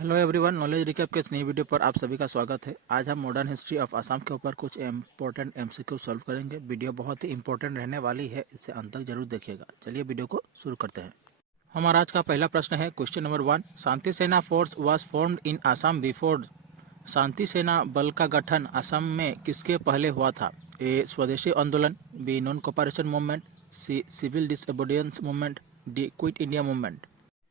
Hello everyone, knowledge recap के इस नई वीडियो पर आप सभी का स्वागत है। आज हम मॉडर्न हिस्ट्री ऑफ असम के ऊपर कुछ इंपॉर्टेंट एमसीक्यू सॉल्व करेंगे। वीडियो बहुत ही इंपॉर्टेंट रहने वाली है, इसे अंत तक जरूर देखिएगा। चलिए वीडियो को शुरू करते हैं। हमारा आज का पहला प्रश्न है question number 1। Shanti Sena force was formed in Assam before. Shanti Sena बल का गठन असम में किसके पहले हुआ था? A Swadeshi Andolan, B non cooperation movement, C civil disobedience movement, D quit India movement.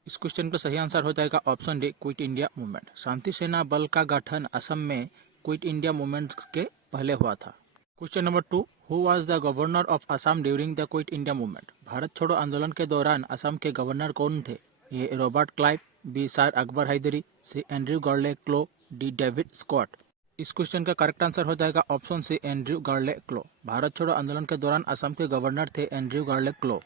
इस क्वेश्चन का सही आंसर हो जाएगा option D, quit India movement. Shanti Sena बल का गठन असम में क्विट इंडिया मूवमेंट के पहले हुआ था। Question number 2। Who was the governor of Assam during the quit India movement. Bharat Chhodo Andolan के दौरान असम के गवर्नर कौन थे? A Robert Clive, B sir Akbar Hydari, C Andrew Gourlay Clow, D David Scott. इस क्वेश्चन का करेक्ट आंसर हो जाएगा option C, Andrew Gourlay Clow. Bharat Chhodo Andolan के दौरान असम के गवर्नर थे Andrew Gourlay Clow.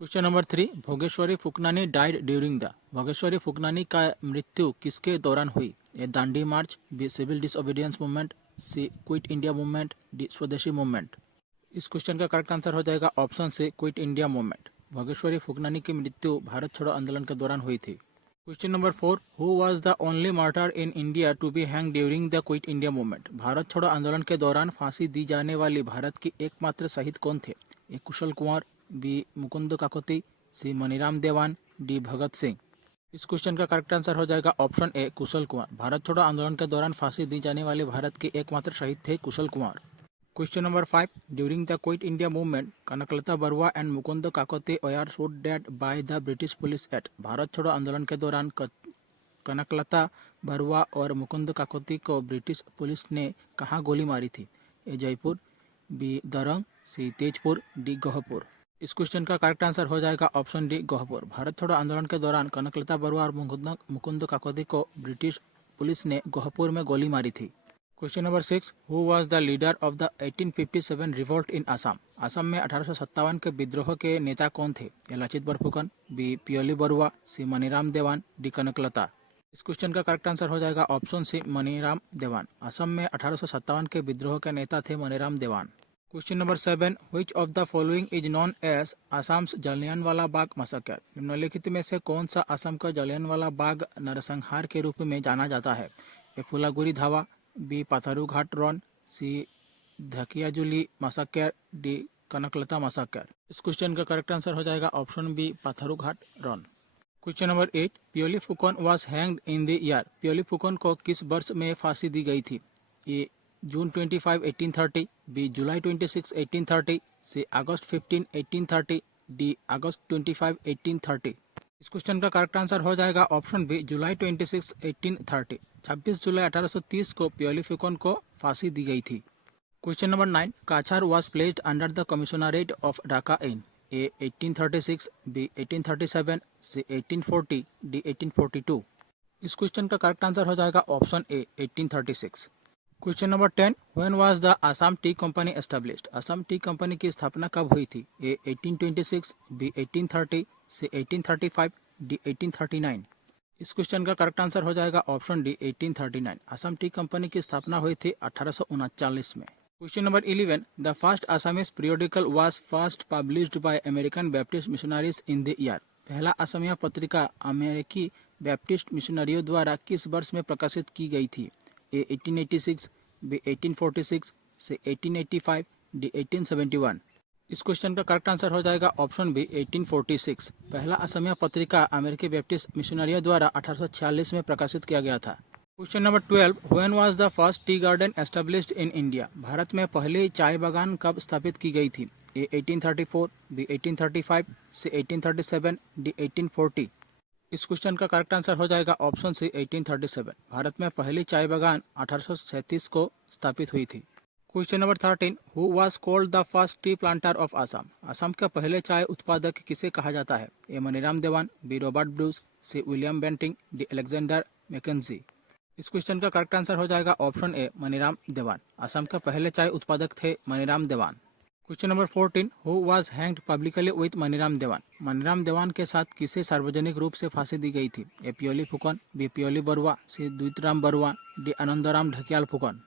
Question number 3। Bhogeshwari फुकनानी died during the. Bhogeswari Phukanani का मृत्यु किसके दौरान हुई? A Dandi march, B civil disobedience movement, C quit India movement, D Swadeshi movement. इस क्वेश्चन का करेक्ट आंसर हो जाएगा option C, quit India movement. Bhogeswari Phukanani की मृत्यु भारत छोड़ो आंदोलन के दौरान हुई थी। Question number 4। Who was the only martyr in India to be hang during the quit India movement. Bharat Chhodo Andolan के दौरान फांसी दी जाने वाली भारत की एकमात्र शहीद कौन थे? ए कुशल कुंवर, बी मुकुंद काकोती, सी मनीराम देवान, डी भगत सिंह। इस क्वेश्चन का करेक्ट आंसर हो जाएगा ऑप्शन ए, कुशल कुंवर। भारत छोड़ो आंदोलन के दौरान फांसी दी जाने वाले भारत के एकमात्र शहीद थे Kushal Konwar. Question number 5। During the quit India movement Kanaklata Barua and Mukunda Kakati were shot dead by the British police at. Bharat Chhodo Andolan के दौरान कनकलता बरुआ और मुकुंद काकोती को ब्रिटिश पुलिस ने कहाँ गोली मारी थी? ए जयपुर, बी दरंग, सी तेजपुर, डी गोहपुर। इस क्वेश्चन का करेक्ट आंसर हो जाएगा ऑप्शन डी, गोहपुर। भारत छोड़ो आंदोलन के दौरान कनकलता बरुआ और मुकुंद काकोती को ब्रिटिश पुलिस ने गोहपुर में गोली मारी थी। Question number 6। Who was the leader of the 1857 revolt in Assam. Assam में 1857 के विद्रोह के नेता कौन थे? ए लाचित बरफुकन, बी पियोली बरुआ, सी मनीराम देवान, डी कनकलता। इस क्वेश्चन का करेक्ट आंसर हो जाएगा ऑप्शन सी, मनीराम देवान। असम में 1857 के विद्रोह के नेता थे Maniram Dewan. Question number 7। Which of the following is known as Assam's Jallianwala Bagh massacre. निम्नलिखित में से कौन सा असम का जलियांवाला बाग नरसंहार के रूप में जाना जाता है? A Phulaguri Dhawa, B Patharu Ghat Ran, C Dhekiajuli massacre, D Kanaklata massacre. इस क्वेश्चन का करेक्ट आंसर हो जाएगा option B, Patharu Ghat Ran. Question number 8। Piyoli Phukan was hanged in the year. Piyoli Phukan को किस वर्ष में फांसी दी गई थी? ए जून 25, 1830, बी जुलाई 26, 1830, सी अगस्त 15, 1830, डी अगस्त 25, 1830। इस क्वेश्चन का करेक्ट आंसर हो जाएगा ऑप्शन बी, जुलाई 26, 1830। 26 जुलाई 1830 को पियोली फुकन को फांसी दी गई थी। Question number 9। Cachar was placed under the commissionerate of Dhaka in. A 1836, B 1837, C 1840, D 1842। इस क्वेश्चन का करेक्ट आंसर हो जाएगा option A, 1836। Question number 10। When was the Assam tea company established. Assam tea company की स्थापना कब हुई थी? A 1826, B 1830, C 1835, D 1839। इस क्वेश्चन का करेक्ट आंसर हो जाएगा option D, 1839। Assam tea company की स्थापना हुई थी 1839 में। Question number 11। The first Assamese periodical was first published by American Baptist missionaries in the year. पहला असमिया पत्रिका अमेरिकी बैप्टिस्ट मिशनरियों द्वारा किस वर्ष में प्रकाशित की गई थी? ए 1886, बी 1846, से 1885, डी 1871। इस क्वेश्चन का करेक्ट आंसर हो जाएगा ऑप्शन बी, 1846। पहला असमिया पत्रिका अमेरिकी बैप्टिस्ट मिशनरियों द्वारा 1846 में प्रकाशित किया गया था। Question number 12। When was the first tea garden established in India. Bharat में पहली चाय बागान कब स्थापित की गई थी? ए 1834, बी 1835, से 1837, डी 1840। इस क्वेश्चन का करेक्ट आंसर हो जाएगा ऑप्शन सी, 1837। भारत में पहली चाय बागान 1837 को स्थापित हुई थी। Question number 13। Who was called the first T planter of Assam. Assam के पहले चाय उत्पादक किसे कहा जाता है? A Maniram Dewan, B Robert Bruce, C William Bentinck, D Alexander Mackenzie. इस क्वेश्चन का करेक्ट आंसर हो जाएगा ऑप्शन ए, मनीराम देवान। असम के पहले चाय उत्पादक थे Maniram Dewan. Question number 14। Who was hanged publicly with Maniram देवान। मनीराम देवान के साथ किसे सार्वजनिक रूप से फांसी दी गई थी? A Piyoli Phukan, B Piyoli Barua, C Dwitiram Barua, D Anandaram Dhekial Phukan.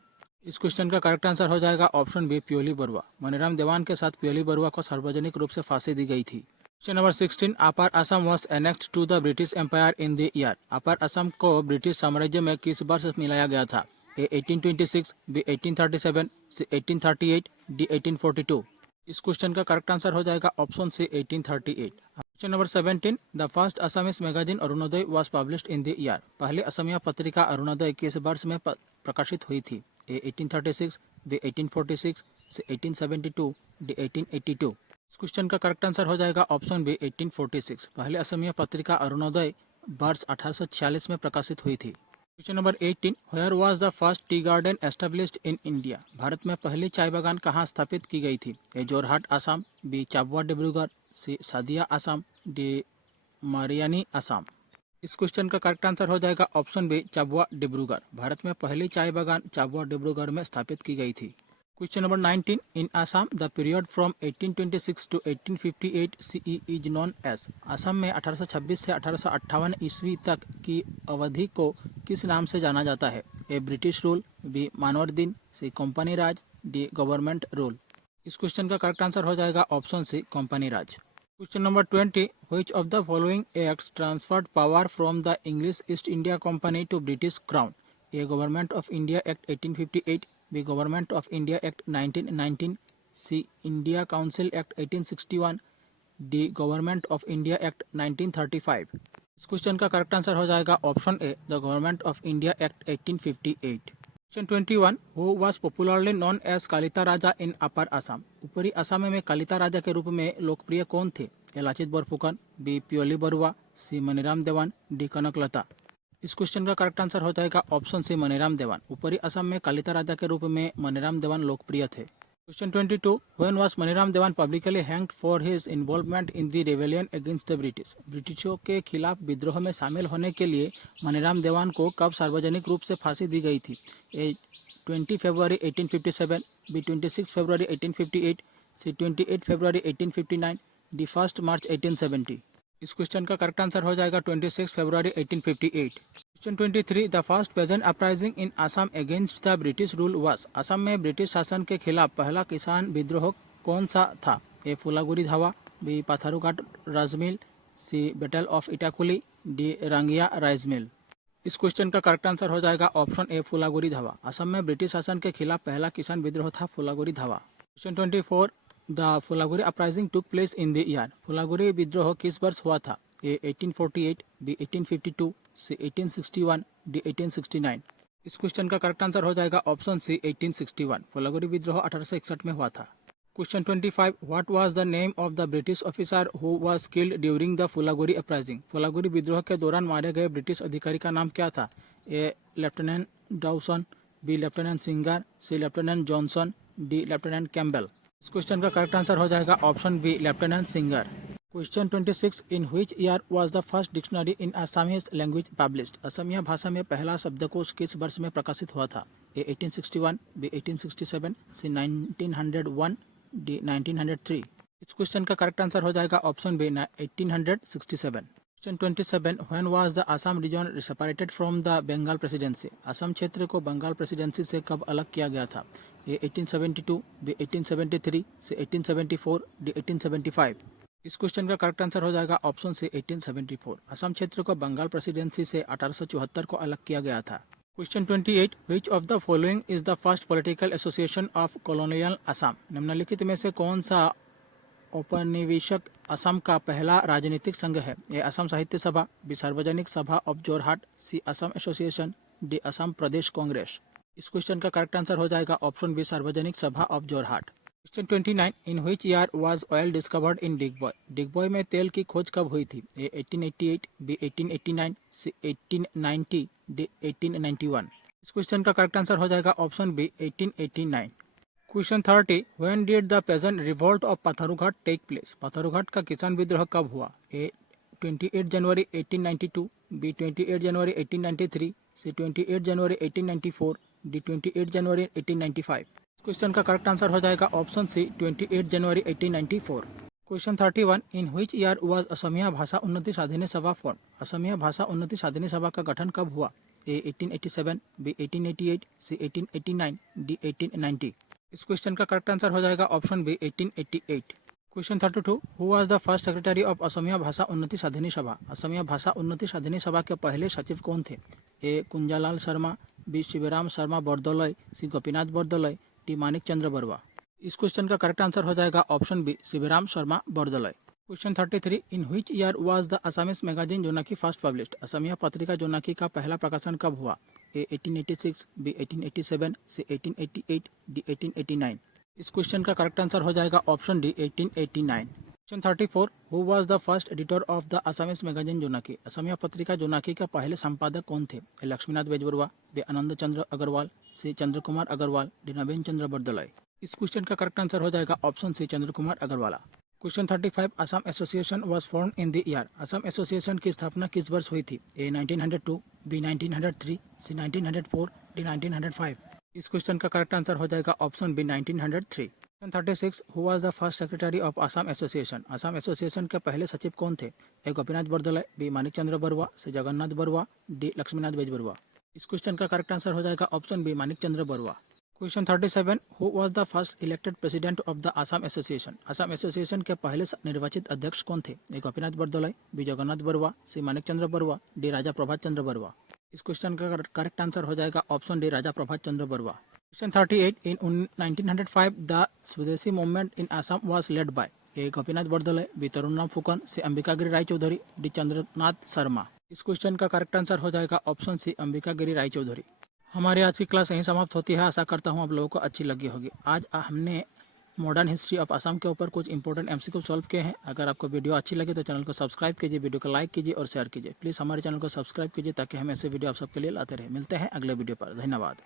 इस क्वेश्चन का करेक्ट आंसर हो जाएगा ऑप्शन बी, पियोली बरुआ। मनीराम देवान के साथ पियोली बरुआ को सार्वजनिक रूप से फांसी दी गई थी। Question number 16, upper Assam was annexed to the British empire in the year. Upper Assam को ब्रिटिश साम्राज्य में किस वर्ष मिलाया गया था? A 1826, B 1837, C 1838, D 1842। इस क्वेश्चन का करेक्ट आंसर हो जाएगा option C 1838। Question number 17, the first Assamese magazine Arunodoi was published in the year. पहली असमिया पत्रिका अरुणोदय किस वर्ष में प्रकाशित हुई थी? ए 1836, बी 1846, सी 1872, डी 1882। इस क्वेश्चन का करेक्ट आंसर हो जाएगा ऑप्शन बी 1846। पहले असमिया पत्रिका अरुणोदय वर्ष 1846 में प्रकाशित हुई थी। Question number 18, where was the first tea garden established in India. Bharat में पहली चाय बागान कहाँ स्थापित की गई थी? A Jorhat Assam, B Chabua Dibrugarh, C Sadiya Assam, D Mariani Assam. इस क्वेश्चन का करेक्ट आंसर हो जाएगा ऑप्शन बी चाबुआ डिब्रूगढ़। भारत में पहली चाय बागान चाबुआ डिब्रूगढ़ में स्थापित की गई थी। Question number 19, in Assam the period from 1826 to 1858 CE is known as. Assam में 1826 से 1858 ईस्वी तक की अवधि को किस नाम से जाना जाता है? ए ब्रिटिश रूल, बी मानवर दिन, C company raj, D government rule. इस क्वेश्चन का करेक्ट आंसर हो जाएगा option C company raj. Question number 20, which of the following acts transferred power from the English East India company to British crown? A government of India act 1858, B government of India act 1919, C India council act 1861, D government of India act 1935। इस question का correct answer हो जाएगा option A the government of India act 1858। Question 21, who was popularly known as Kalita Raja in upper Assam. ऊपरी असम में Kalita राजा के रूप में लोकप्रिय कौन थे? ए लाचित बोरफुकन, बी पियोली बरुआ, सी मनीराम देवान, डी कनकलता। इस क्वेश्चन का करेक्ट आंसर हो जाएगा ऑप्शन सी मनीराम देवान। ऊपरी असम में कालिता राजा के रूप में मनीराम देवान लोकप्रिय थे। क्वेश्चन 22, व्हेन वाज मनीराम देवान publicly hanged for his involvement in the rebellion against the British. ब्रिटिशों के खिलाफ विद्रोह में शामिल होने के लिए मनीराम देवान को कब सार्वजनिक रूप से फांसी दी गई थी? ए 20 फरवरी 1857, बी 26 फरवरी 1858, सी 28 फरवरी 1859, डी 1 मार्च 1870। इस क्वेश्चन का करेक्ट आंसर हो जाएगा 26 फरवरी 1858। Question 23, the first peasant uprising in Assam against the British rule was. Assam में ब्रिटिश शासन के खिलाफ पहला किसान विद्रोह कौन सा था? A Phulaguri Dhawa, B Patharughat rice mill, C battle of Itakhuli, D Rangia rice mill. इस क्वेश्चन का करेक्ट आंसर हो जाएगा ऑप्शन ए फुलागुरी धावा। असम में ब्रिटिश शासन के खिलाफ पहला किसान विद्रोह था Phulaguri Dhawa. Question 24, the Phulaguri uprising took place in the year. Phulaguri विद्रोह किस वर्ष हुआ था? A 1848, B 1852, C 1861, D 1869। इस क्वेश्चन का करेक्ट आंसर हो जाएगा ऑप्शन सी 1861। फुलागुरी विद्रोह 1861 में हुआ था। Question 25, what was the name of the British officer who was killed during the Phulaguri uprising. Phulaguri विद्रोह के दौरान मारे गए ब्रिटिश अधिकारी का नाम क्या था? A lieutenant Dawson, B lieutenant Singer, C lieutenant Johnson, D lieutenant Campbell. इस क्वेश्चन का करेक्ट आंसर हो जाएगा option B lieutenant Singer. Question 26, in which year was the first dictionary in Assamese language published. Asamiya भाषा में पहला शब्दकोश किस वर्ष में प्रकाशित हुआ था? A 1861, B 1867, C 1901, D 1903। इस क्वेश्चन का करेक्ट आंसर हो जाएगा option B 1867। Question 27, when was the Assam region separated from the Bengal presidency. Assam क्षेत्र को बंगाल प्रेसिडेंसी से कब अलग किया गया था? ए 1872, बी 1873, सी 1874, डी 1875। इस क्वेश्चन का करेक्ट आंसर हो जाएगा ऑप्शन सी 1874। असम क्षेत्र को बंगाल प्रेसिडेंसी से 1874 को अलग किया गया था। Question 28, which of the following is the first political association of colonial Assam. निम्नलिखित में से कौन सा औपनिवेशिक असम का पहला राजनीतिक संघ है? ए असम साहित्य सभा, B Sarvajanik Sabha of Jorhat, C Assam association, D Assam Pradesh Congress. इस क्वेश्चन का करेक्ट आंसर हो जाएगा option B Sarvajanik Sabha of Jorhat. Question 29, in which year was oil discovered in Digboi. Digboi में तेल की खोज कब हुई थी? A 1888, B 1889, C 1890, D 1891। इस क्वेश्चन का करेक्ट आंसर हो जाएगा option B 1889। Question 30, when did the peasant revolt of Patharughat take place. Patharughat का किसान विद्रोह कब हुआ? ए 28 जनवरी 1892, बी 28 जनवरी 1893, सी 28 जनवरी 1894, डी 28 जनवरी 1895। क्वेश्चन का करेक्ट आंसर हो जाएगा ऑप्शन सी 28 जनवरी 1894। Question 31, in which year was Asamiya Bhasha Unnati Sadhani सभा फॉर्म। असमिया भाषा उन्नति साधिनी सभा का गठन कब हुआ? A 1887, B 1888, C 1889, D 1890। इस क्वेश्चन का करेक्ट आंसर हो जाएगा option B 1888। Question 32 who was the first secretary of Asamiya Bhasha Unnati Sadhani सभा। असमिया भाषा उन्नति साधिनी सभा के पहले सचिव कौन थे? A Kunjalal Sharma, B Shivram Sharma Bordoloi, C Gopinath Bordoloi, D Manik Chandra Barua. इस क्वेश्चन का करेक्ट आंसर हो जाएगा option B Shivram Sharma Bordoloi. Question 33 in which year was the Assamese magazine Jonaki first published. Asamiya पत्रिका जोनाकी का पहला प्रकाशन कब हुआ? A 1886, B 1887, C 1888, D 1889। इस क्वेश्चन का करेक्ट आंसर हो जाएगा option D 1889। Question 34 who was the first editor of the Assamese magazine Jonaki. Assamese पत्रिका जोनाकी का पहले संपादक कौन थे? A Lakshminath Bezbaroa, B Anand Chandra Agarwal, C Chandra Kumar Agarwal, D Naveen Chandra Bardoloi. इस क्वेश्चन का करेक्ट आंसर हो जाएगा option C Chandra Kumar Agarwala. Question 35 Assam association was form in the year. Assam association की स्थापना किस वर्ष हुई थी? A 1902, B 1903, C 1904, D 1905। इस क्वेश्चन का करेक्ट आंसर हो जाएगा option B 1903। Question 36 who was the first secretary of Assam association. Assam association के पहले सचिव कौन थे? A Gopinath Bordoloi, B Manik Chandra Barua, C Jagannath Barua, D Lakshminath Bezbaroa. इस क्वेश्चन का करेक्ट आंसर हो जाएगा option B Manik Chandra Barua. Question 37 who was the first elected president of the Assam association. Assam association के पहले निर्वाचित अध्यक्ष कौन थे? A Gopinath Bordoloi, B Jagannath Barua, C Manik Chandra Barua, D Raja Prabhat Chandra Barua. इस क्वेश्चन का करेक्ट आंसर हो जाएगा option D Raja Prabhat Chandra Barua. Question 38 in 1905 the Swadeshi movement in Assam was led by. A Gopinath Bordoloi, B Tarunram Phukan, C Ambikagiri Raichoudhury, D Chandranath Sharma. इस क्वेश्चन का करेक्ट आंसर हो जाएगा ऑप्शन सी अंबिकागिरी रायचौधरी। हमारी आज की क्लास यहीं समाप्त होती है। आशा करता हूँ आप लोगों को अच्छी लगी होगी। आज हमने मॉडर्न हिस्ट्री ऑफ असम के ऊपर कुछ इंपॉर्टेंट एमसीक्यू सॉल्व किए हैं। अगर आपको वीडियो अच्छी लगे तो चैनल को सब्सक्राइब कीजिए, वीडियो को लाइक कीजिए और शेयर कीजिए। प्लीज़ हमारे चैनल को सब्सक्राइब कीजिए ताकि हम ऐसे वीडियो आप सबके लिए लाते रहे। मिलते हैं अगले वीडियो पर। धन्यवाद।